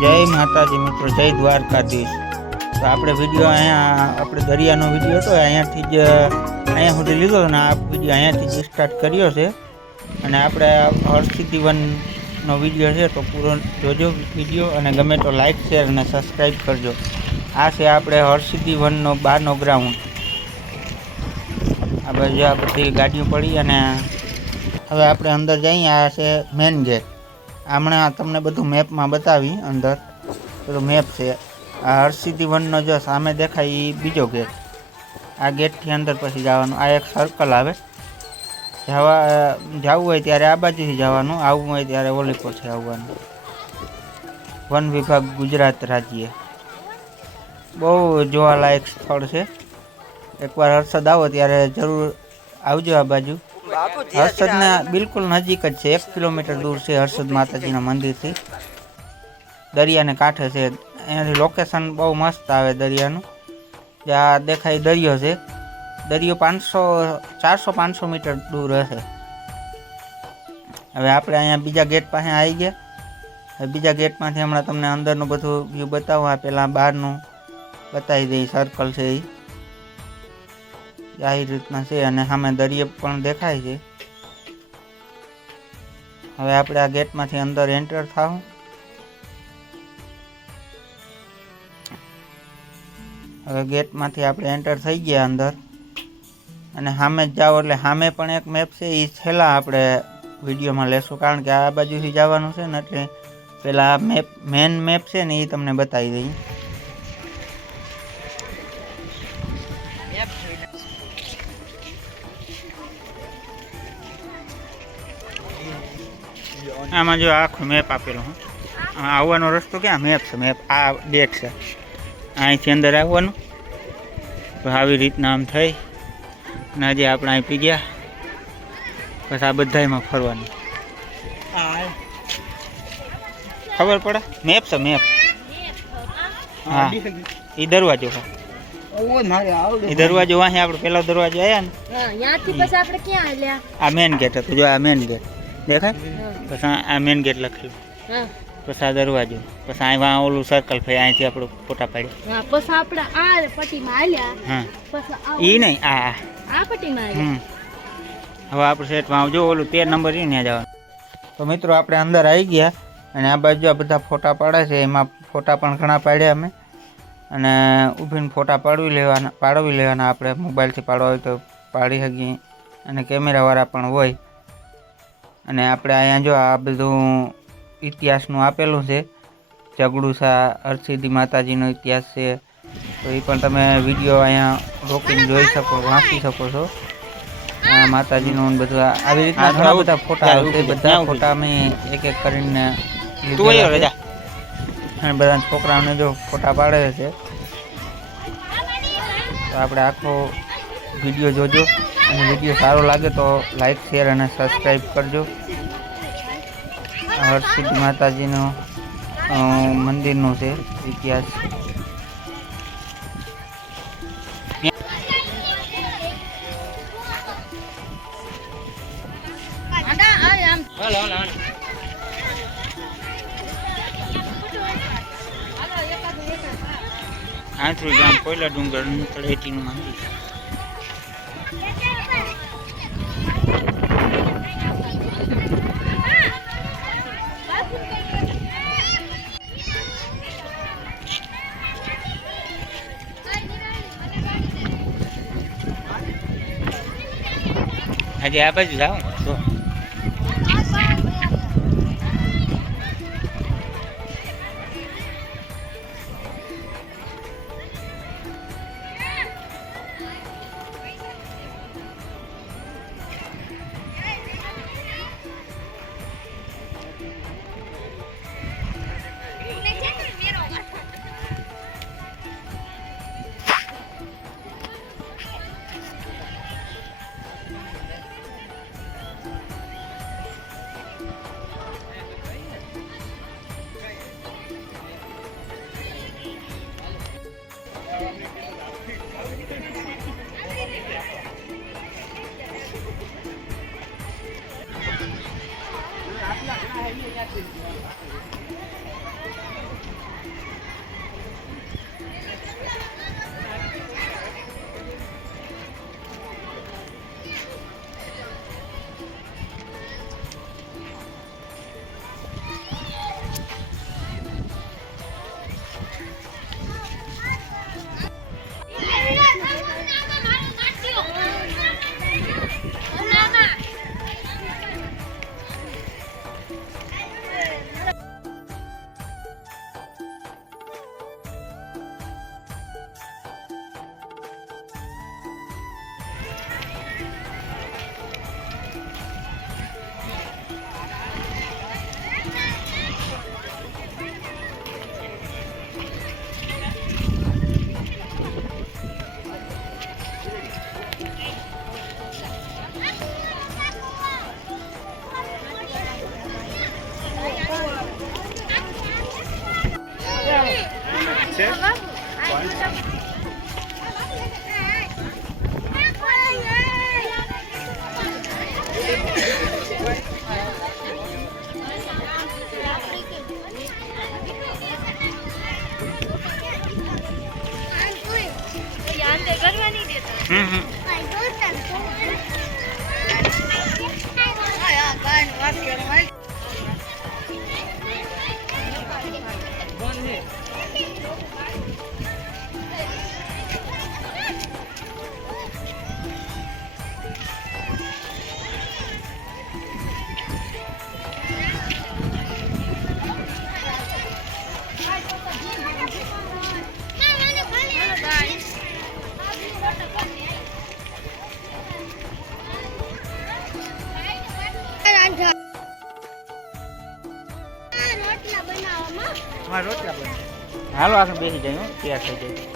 જય માતાજી મિત્રો, જય દ્વારકાધીશ। તો આપણે વિડીયો અહીંયા આપણે દરિયાનો વિડીયો હતો અહીંયાથી જ અહીંયા સુધી લીધો હતો ને આ વિડીયો અહીંયાથી જ સ્ટાર્ટ કર્યો છે। અને આપણે હરસિદ્ધિ વનનો વિડીયો છે તો પૂરો જોજો વિડીયો, અને ગમે તો લાઈક શેર અને સબસ્ક્રાઈબ કરજો। આ છે આપણે હરસિદ્ધિ વનનો બહારનો ગ્રાઉન્ડ। આ બાજુ આ બધી ગાડીઓ પડી અને હવે આપણે અંદર જઈએ। આ છે મેન ગેટ। હમણાં તમને બધું મેપમાં બતાવી, અંદર બધું મેપ છે। આ હરસિદ્ધિ વનનો જો સામે દેખાય એ બીજો ગેટ। આ ગેટથી અંદર પછી જવાનું। આ એક સર્કલ આવે, જવું હોય ત્યારે આ બાજુથી જવાનું, આવવું હોય ત્યારે ઓલી પછી આવવાનું। વન વિભાગ ગુજરાત રાજ્ય બહુ જોવાલાયક સ્થળ છે। એકવાર હર્ષદ આવો ત્યારે જરૂર આવજો આ બાજુ। હર્ષદને બિલકુલ નજીક જ છે, 1 કિલોમીટર દૂર છે હર્ષદ માતાજીના મંદિરથી। દરિયાને કાંઠે છે, અહીંયાથી લોકેશન બહુ મસ્ત આવે દરિયાનું। જ્યાં દેખાય દરિયો છે, દરિયો 400-500 મીટર દૂર હશે। હવે આપણે અહીંયા બીજા ગેટ પાસે આવી ગયા। હવે બીજા ગેટમાંથી હમણાં તમને અંદરનું બધું વ્યૂ બતાવું। આ પહેલાં બહારનું બતાવી દઈ, સર્કલ છે એ આવી રીતના છે, અને સામે દરિયો પણ દેખાય છે। હવે આપણે આ ગેટમાંથી અંદર એન્ટર થાવું। હવે ગેટમાંથી આપણે એન્ટર થઈ ગયા અંદર, અને સામે જ જાઓ એટલે સામે પણ એક મેપ છે, એ છેલ્લા આપણે વિડીયોમાં લેશું, કારણ કે આ બાજુથી જવાનું છે ને, એટલે પેલા મેન મેપ છે ને એ તમને બતાવી દઈએ। આમાં જો આખો મેપ આપેલો હું આવવાનો રસ્તો ક્યાં મેપ છે, મેપ આ ગેટ છે, અહીંથી અંદર આવવાનું। તો આવી રીતના આમ થઈ ને હજી આપણે અહીં પી ગયા, પછી આ બધામાં ફરવાનું। ખબર પડે મેપ છે, મેપ। હા એ દરવાજો છે, એ દરવાજો વાહી આપણે પેલો દરવાજો આવ્યા ને, આ મેન ગેટ હતો જો, આ મેન ગેટ દેખાય, પછી આ મેન ગેટ લખેલું, પછી આ દરવાજો, પછી અહીં ઓલું સર્કલ ફરી, અહીંથી આપણે ફોટા પાડ્યા, પછી આપણે આ પટ્ટીમાં આલ્યા। હા ઈ નહીં આ પટ્ટીમાં આલ્યા। હવે આપણે સેટમાં જો ઓલું 13 નંબર ઈ ને જવાનું। તો મિત્રો આપણે અંદર આવી ગયા, અને આ બાજુ આ બધા ફોટા પાડે છે, એમાં ફોટા પણ ઘણા પાડ્યા અમે, અને ઊભીને ફોટા પાડવી લેવાના। આપણે મોબાઈલથી પાડવા હોય તો પાડી શકીએ, અને કેમેરાવાળા પણ હોય। અને આપણે અહીંયા જો આ બધું ઇતિહાસનું આપેલું છે, ઝઘડુસા હરસિદ્ધિ માતાજીનો ઇતિહાસ છે, તો એ પણ તમે વિડીયો અહીંયા રોકીને જોઈ શકો, વાંચી શકો છો। માતાજીનું બધું આવી રીતના ઘણા બધા ફોટા આવશે, બધા ફોટા અમે એક એક કરીને લીધેલા છે, અને બધા છોકરાઓને જો ફોટા પાડે છે। તો આપણે આખો વિડીયો જોજો, અને વિડીયો સારો લાગે તો લાઈક શેર અને સબસ્ક્રાઈબ કરજો। હરસિદ્ધિ માતાજીનું મંદિરનું છે ઇતિહાસ। આંથરું ગામ કોયલા ડુંગર તળેટીનું મંદિર। હજી આ બાજુ જાઓ તો છે રોટલા બને. હાલો આગળ બેસી જાય હો, તૈયાર થઈ જાય.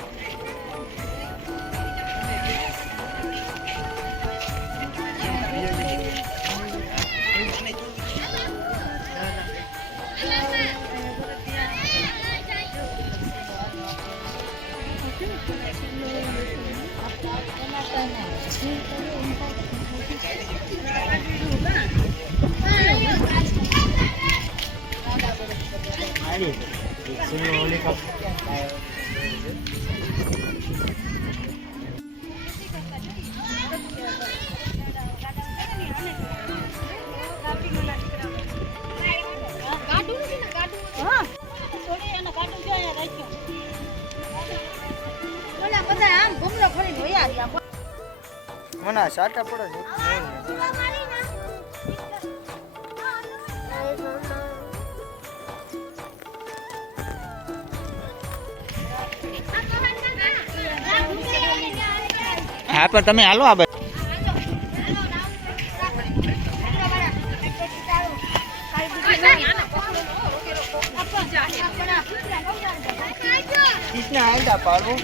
મને સાટા પડે છે. હા પણ તમે હાલો આ બાજુ. કિસને આંડા પાડું.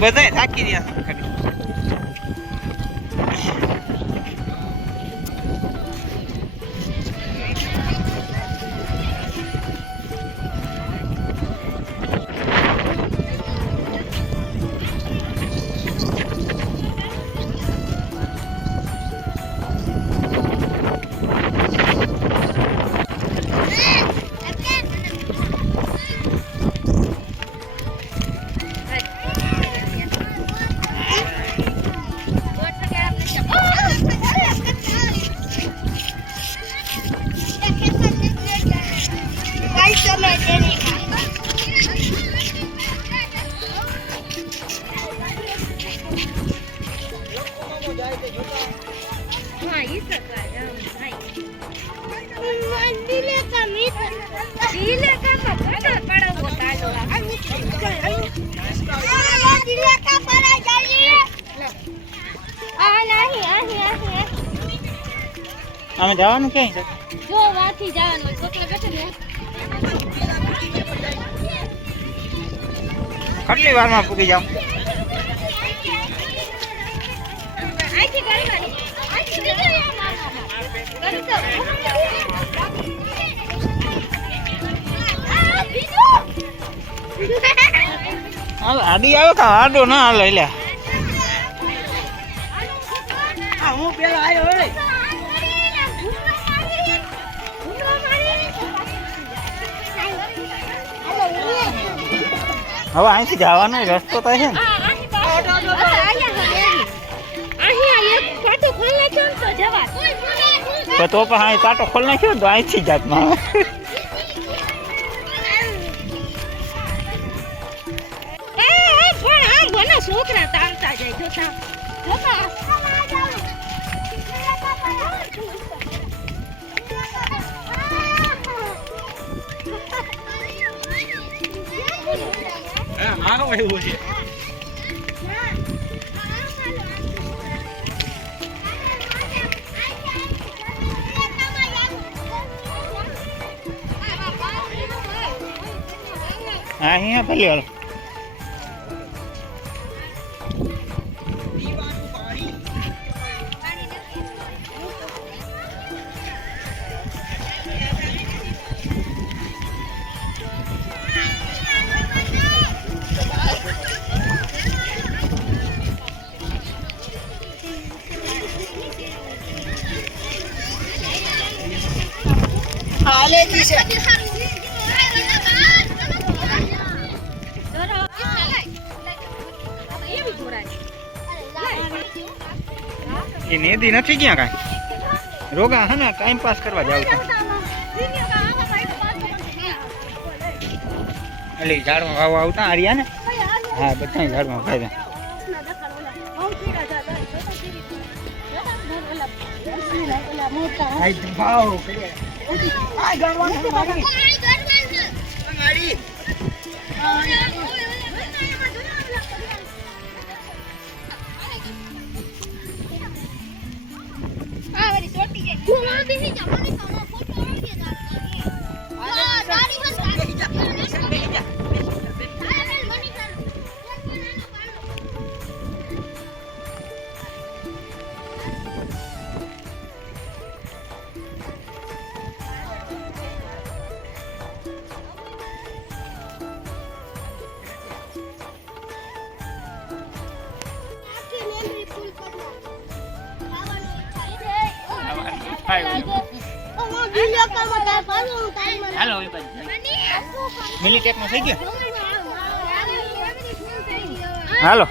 બધા થાકી ગયા. અમે જવાનું ક્યાંય છે? જો વાથી જવાનું છોકરા બેઠે ને કેટલી વારમાં પૂગી જાવ? આઈથી કરવાની આઈથી આડી આવે કા આડો ના હાલે લે. હું પેલા આવ્યો હવે. હવે અહીંથી જવાનો રસ્તો તો છે ને. તો પણ અહીં પાટો ખોલ નાખ્યો ને તો અહીંથી જાતમાં છોકરા તારતા જાય જોતા જોતા મારો એવું છે. હા અહીંયા ભલે હાલો. હાલે જી છે. એ નેદી નથી ક્યાં કાંઈ રોગા હે ને ટાઈમ પાસ કરવા જાવ છો. એટલે ઝાડમાં વાવવા આવતા આર્યા ને. હા બધા ઝાડમાં ખાય. આઈ ભાવ કરે. આ ગણવાનું મારી. મારી. આ વારી ચોટી ગઈ તું મને બેહી જા મને કાનો ફોટો આવી દે દાડી હસ બેહી જા બેહી જા હાલો મિલિટેક નો થઈ ગયો. હાલો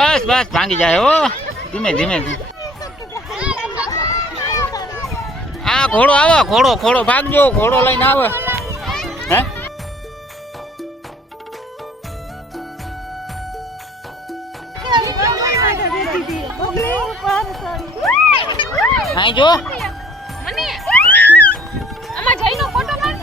બસ બસ ભાંગી જાય હો ધીમે ધીમે. આ ઘોડો આવે ઘોડો ઘોડો ભાગજો ઘોડો લઈને આવે. હે અહીં જો મને આમાં જઈનો ફોટો માર.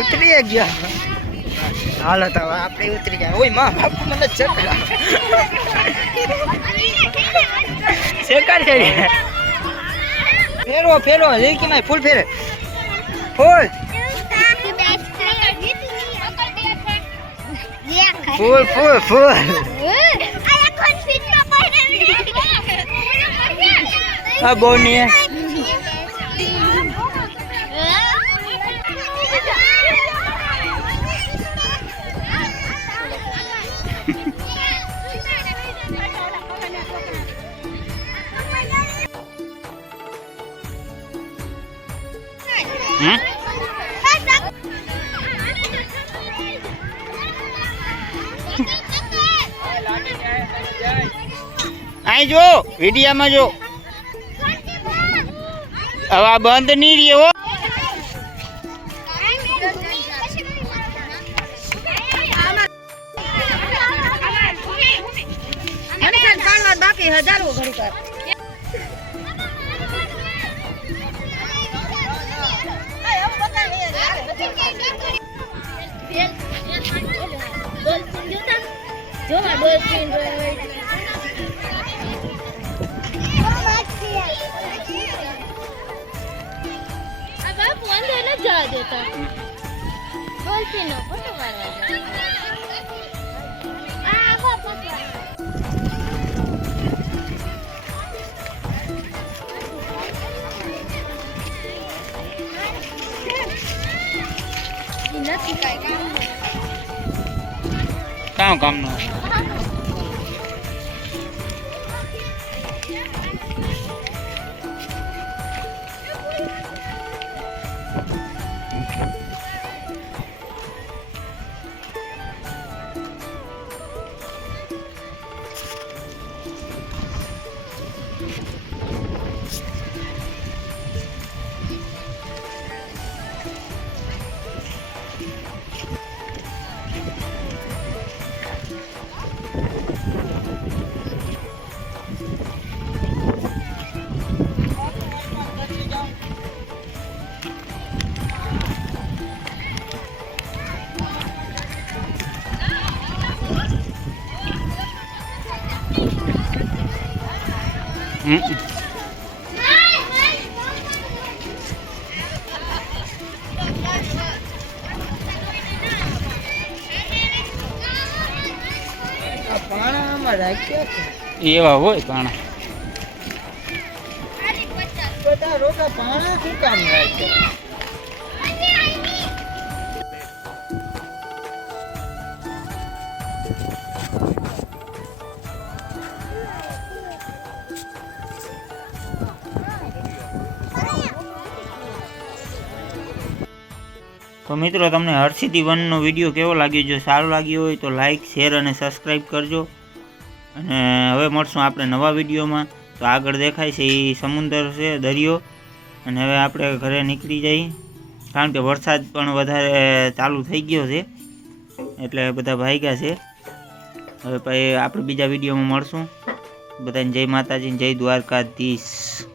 ઉતરી ગયા. હાલો તો હવે આપણે ઉતરી જાય. ઓય માં બાપુ મને ચકડા શેકાર છે. ફેરવો ફેરવો લેકી માં ફૂલ ફેરે ફૂલ ફૂલ ફૂલ ફૂલ આ બોની અહીં જો વિડિયામાં જો હવે આ બંધ નહીં રહ્યો. બાકી હજારો ઘડી કર કામ કામનો પાણામાં રાખ્યા છે એવા હોય પાણા બધા રોકા પાણા શું કામ રાખ્યા. તો મિત્રો તમને હરસિદ્ધિ વનનો વિડીયો કેવો લાગ્યો? જો સારો લાગ્યો હોય તો લાઇક શેર અને સબસ્ક્રાઈબ કરજો. અને હવે મળશું આપણે નવા વિડીયોમાં. તો આગળ દેખાય છે એ સમુદ્ર છે, દરિયો. અને હવે આપણે ઘરે નીકળી જઈએ કારણ કે વરસાદ પણ વધારે ચાલુ થઈ ગયો છે એટલે બધા ભાગ્યા છે. હવે પછી આપણે બીજા વિડીયોમાં મળશું. બધાને જય માતાજી, જય દ્વારકાધીશ.